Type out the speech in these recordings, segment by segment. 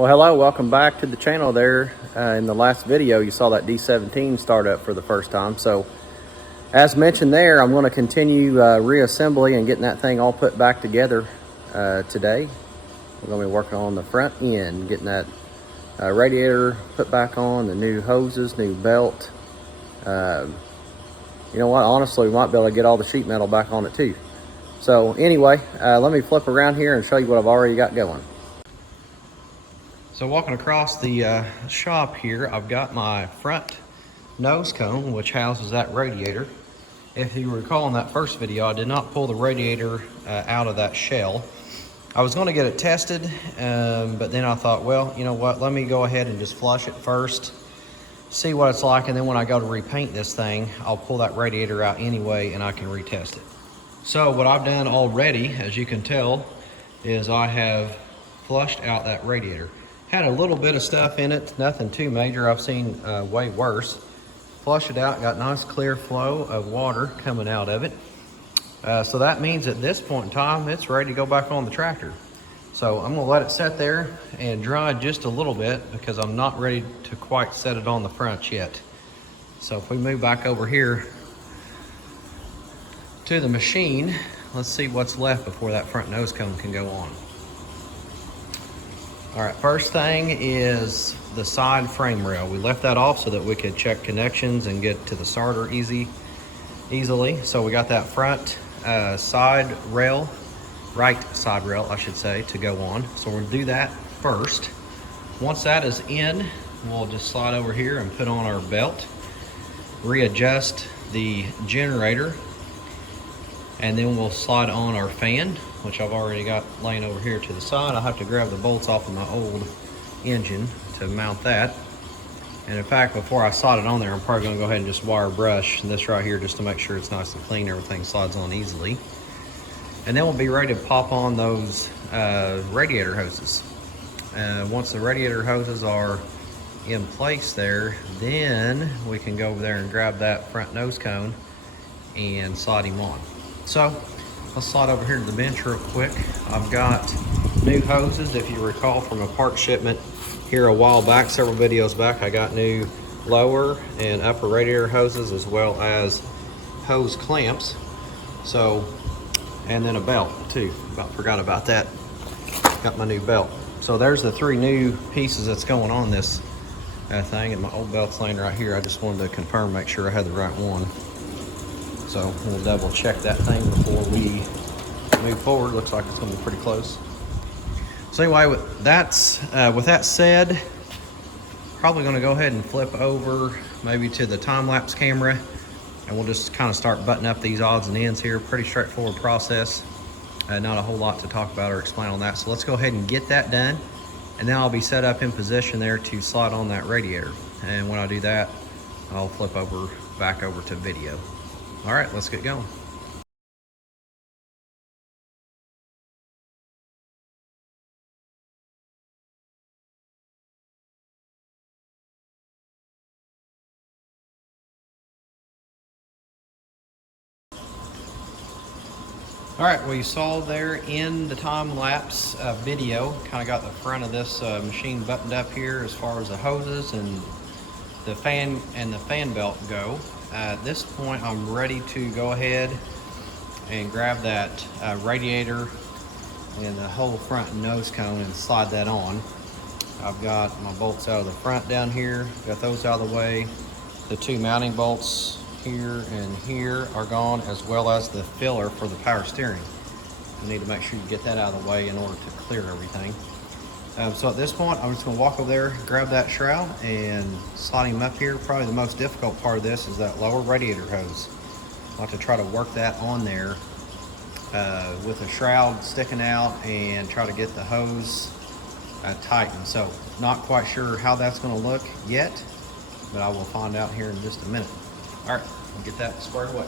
Well, hello, welcome back to the channel there. In the last video, you saw that D17 start up for the first time. So, as mentioned there, I'm going to continue reassembly and getting that thing all put back together today. We're going to be working on the front end, getting that radiator put back on, the new hoses, new belt. You know what, honestly, we might be able to get all the sheet metal back on it too. So anyway, let me flip around here and show you what I've already got going. So walking across the shop here, I've got my front nose cone, which houses that radiator. If you recall in that first video, I did not pull the radiator out of that shell. I was going to get it tested, but then I thought, well, you know what, let me go ahead and just flush it first, see what it's like, and then when I go to repaint this thing, I'll pull that radiator out anyway and I can retest it. So what I've done already, as you can tell, is I have flushed out that radiator. Had a little bit of stuff in it, nothing too major. I've seen way worse. Flush it out, got nice clear flow of water coming out of it. So that means at this point in time, it's ready to go back on the tractor. So I'm gonna let it sit there and dry just a little bit because I'm not ready to quite set it on the front yet. So if we move back over here to the machine, let's see what's left before that front nose cone can go on. All right, first thing is the side frame rail. We left that off so that we could check connections and get to the starter easily. So we got that front side rail, right side rail, I should say, to go on. So we're gonna do that first. Once that is in, we'll just slide over here and put on our belt, readjust the generator, and then we'll slide on our fan, which I've already got laying over here to the side. I have to grab the bolts off of my old engine to mount that. And in fact, before I slide it on there, I'm probably gonna go ahead and just wire brush this right here just to make sure it's nice and clean, everything slides on easily. And then we'll be ready to pop on those radiator hoses. Once the radiator hoses are in place there, then we can go over there and grab that front nose cone and slide him on. So let's slide over here to the bench real quick. I've got new hoses. If you recall from a part shipment here a while back, several videos back, I got new lower and upper radiator hoses as well as hose clamps. So, and then a belt too. Forgot about that. Got my new belt. So there's the three new pieces that's going on this thing, and my old belt's laying right here. I just wanted to confirm, make sure I had the right one. So we'll double check that thing before we move forward. Looks like it's gonna be pretty close. So anyway, with that said, probably gonna go ahead and flip over maybe to the time-lapse camera, and we'll just kind of start buttoning up these odds and ends here. Pretty straightforward process. Not a whole lot to talk about or explain on that. So let's go ahead and get that done, and then I'll be set up in position there to slide on that radiator. And when I do that, I'll flip back over to video. All right, let's get going. All right, well, you saw there in the time-lapse video, kind of got the front of this machine buttoned up here as far as the hoses and the fan belt go. At this point, I'm ready to go ahead and grab that radiator and the whole front nose cone and slide that on. I've got my bolts out of the front down here, got those out of the way. The two mounting bolts here and here are gone, as well as the filler for the power steering. You need to make sure you get that out of the way in order to clear everything. So at this point, I'm just gonna walk over there, grab that shroud and slide him up here. Probably the most difficult part of this is that lower radiator hose. I'll have to try to work that on there with the shroud sticking out and try to get the hose tightened. So not quite sure how that's gonna look yet, but I will find out here in just a minute. All right, we'll get that squared away.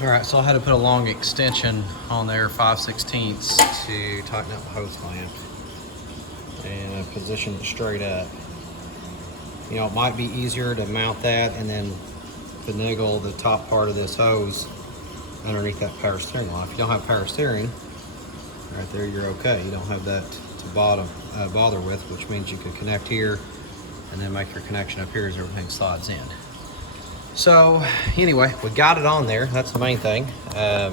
All right, so I had to put a long extension on there, 5/16 to tighten up the hose clamp and position it straight up. You know, it might be easier to mount that and then finagle the top part of this hose underneath that power steering line. If you don't have power steering, right there, you're okay. You don't have that to bother with, which means you could connect here and then make your connection up here as everything slides in. So anyway, we got it on there. That's the main thing. Now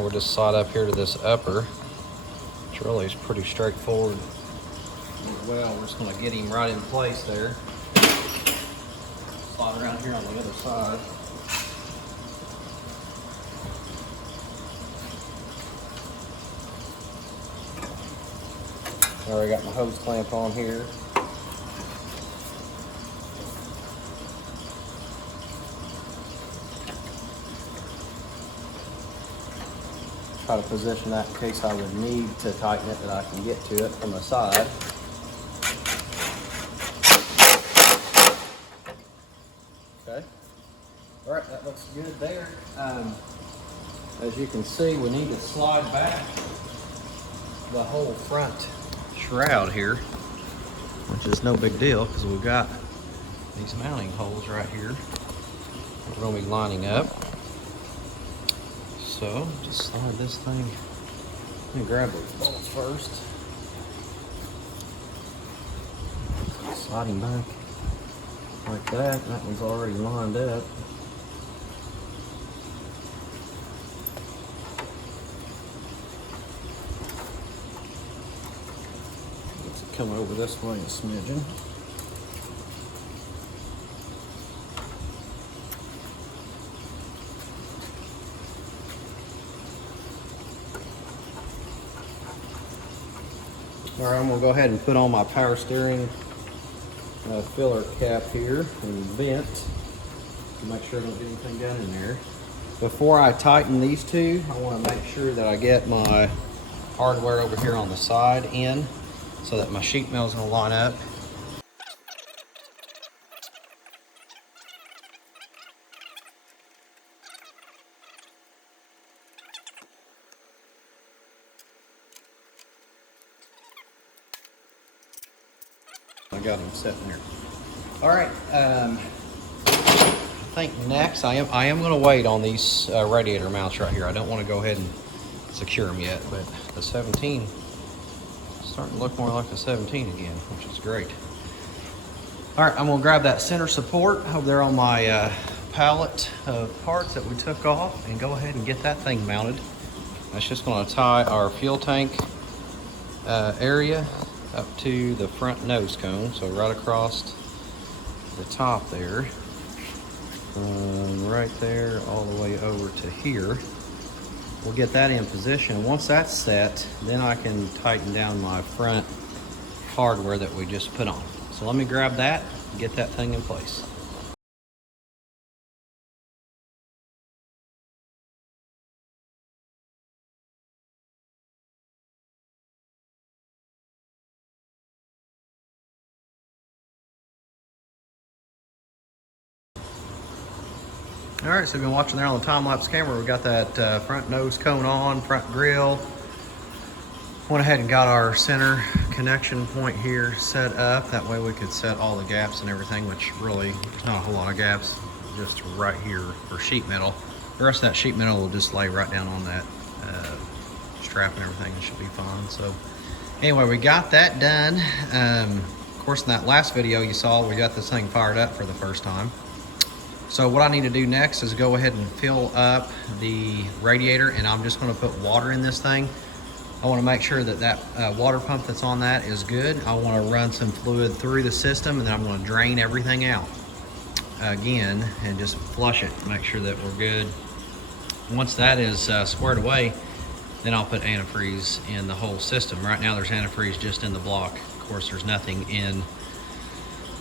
we'll just slide up here to this upper, which really is pretty straightforward. Well, we're just going to get him right in place there. Slide around here on the other side. I already got my hose clamp on here. Try to position that in case I would need to tighten it, that I can get to it from the side. Okay. All right, that looks good there. As you can see, we need to slide back the whole front shroud here, which is no big deal because we've got these mounting holes right here we're going to be lining up. So just slide this thing. Let me grab those bolts first. Slide him back like that. That one's already lined up. Let's come over this way a smidgen. All right, I'm gonna go ahead and put on my power steering filler cap here and vent to make sure I don't get anything down in there. Before I tighten these two, I want to make sure that I get my hardware over here on the side in so that my sheet metal is gonna line up. I got them sitting there. All right, I think next I am going to wait on these radiator mounts right here. I don't want to go ahead and secure them yet, but the 17 is starting to look more like the 17 again, which is great. All right, I'm going to grab that center support over there on my pallet of parts that we took off and go ahead and get that thing mounted. That's just going to tie our fuel tank area up to the front nose cone, so right across the top there, right there all the way over to here. We'll get that in position. Once that's set, then I can tighten down my front hardware that we just put on. So let me grab that and get that thing in place. All right, so you've been watching there on the time-lapse camera. We got that front nose cone on, front grill. Went ahead and got our center connection point here set up. That way we could set all the gaps and everything, which really, there's not a whole lot of gaps, just right here for sheet metal. The rest of that sheet metal will just lay right down on that strap and everything. It should be fine. So anyway, we got that done. Of course, in that last video you saw, we got this thing fired up for the first time. So what I need to do next is go ahead and fill up the radiator, and I'm just going to put water in this thing. I want to make sure that that water pump that's on that is good. I want to run some fluid through the system, and then I'm going to drain everything out again and just flush it to make sure that we're good. Once that is squared away, then I'll put antifreeze in the whole system. Right now there's antifreeze just in the block. Of course, there's nothing in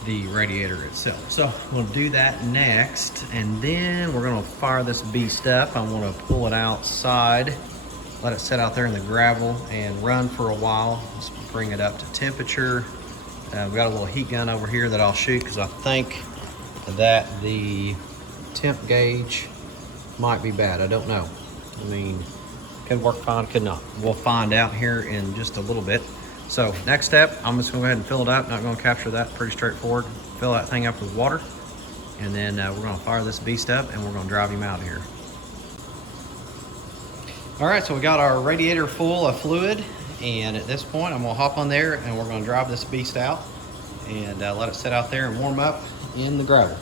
the radiator itself. So we'll do that next, and then we're going to fire this beast up. I want to pull it outside, let it sit out there in the gravel and run for a while. Just bring it up to temperature. We've got a little heat gun over here that I'll shoot because I think that the temp gauge might be bad. I don't know. I mean, could work fine, could not. We'll find out here in just a little bit. So next step, I'm just gonna go ahead and fill it up. Not gonna capture that, pretty straightforward. Fill that thing up with water, and then we're gonna fire this beast up and we're gonna drive him out of here. All right, so we got our radiator full of fluid, and at this point I'm gonna hop on there and we're gonna drive this beast out and let it sit out there and warm up in the gravel.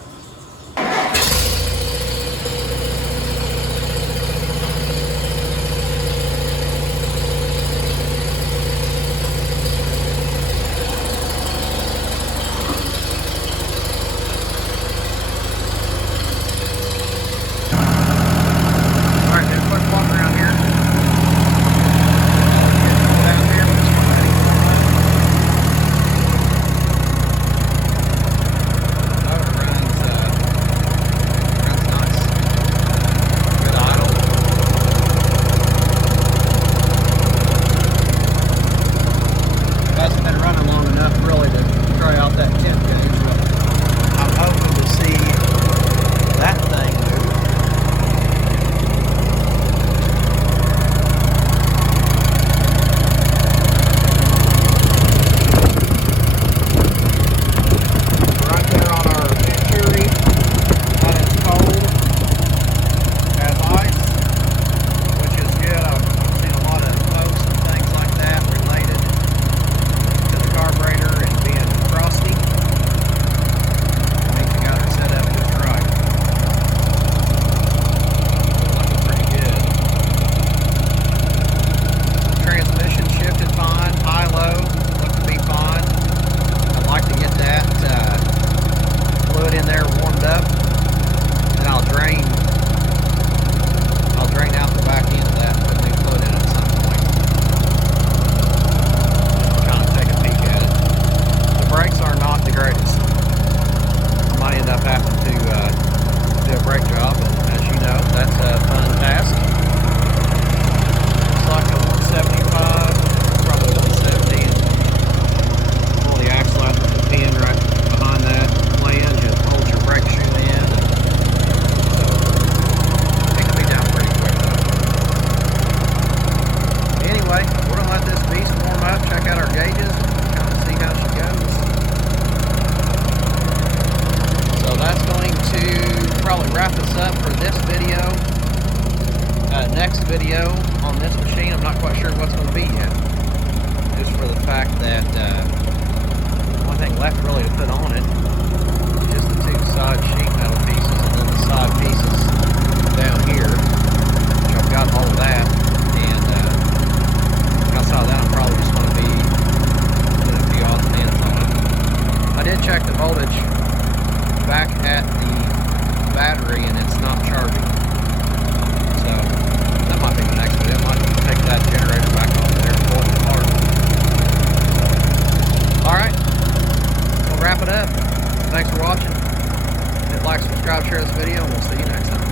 Next video on this machine, I'm not quite sure what's going to be yet, just for the fact that one thing left really to put on it is just the two side sheet metal pieces and then the side pieces down here, which I've got all of that, and outside of that I'm probably just going to be putting a few odds and ends on it. I did check the voltage back at the battery and it's not charging. So that might be the next video. I might take that generator back off there and pull it apart. Alright, we'll wrap it up. Thanks for watching. Hit like, subscribe, share this video, and we'll see you next time.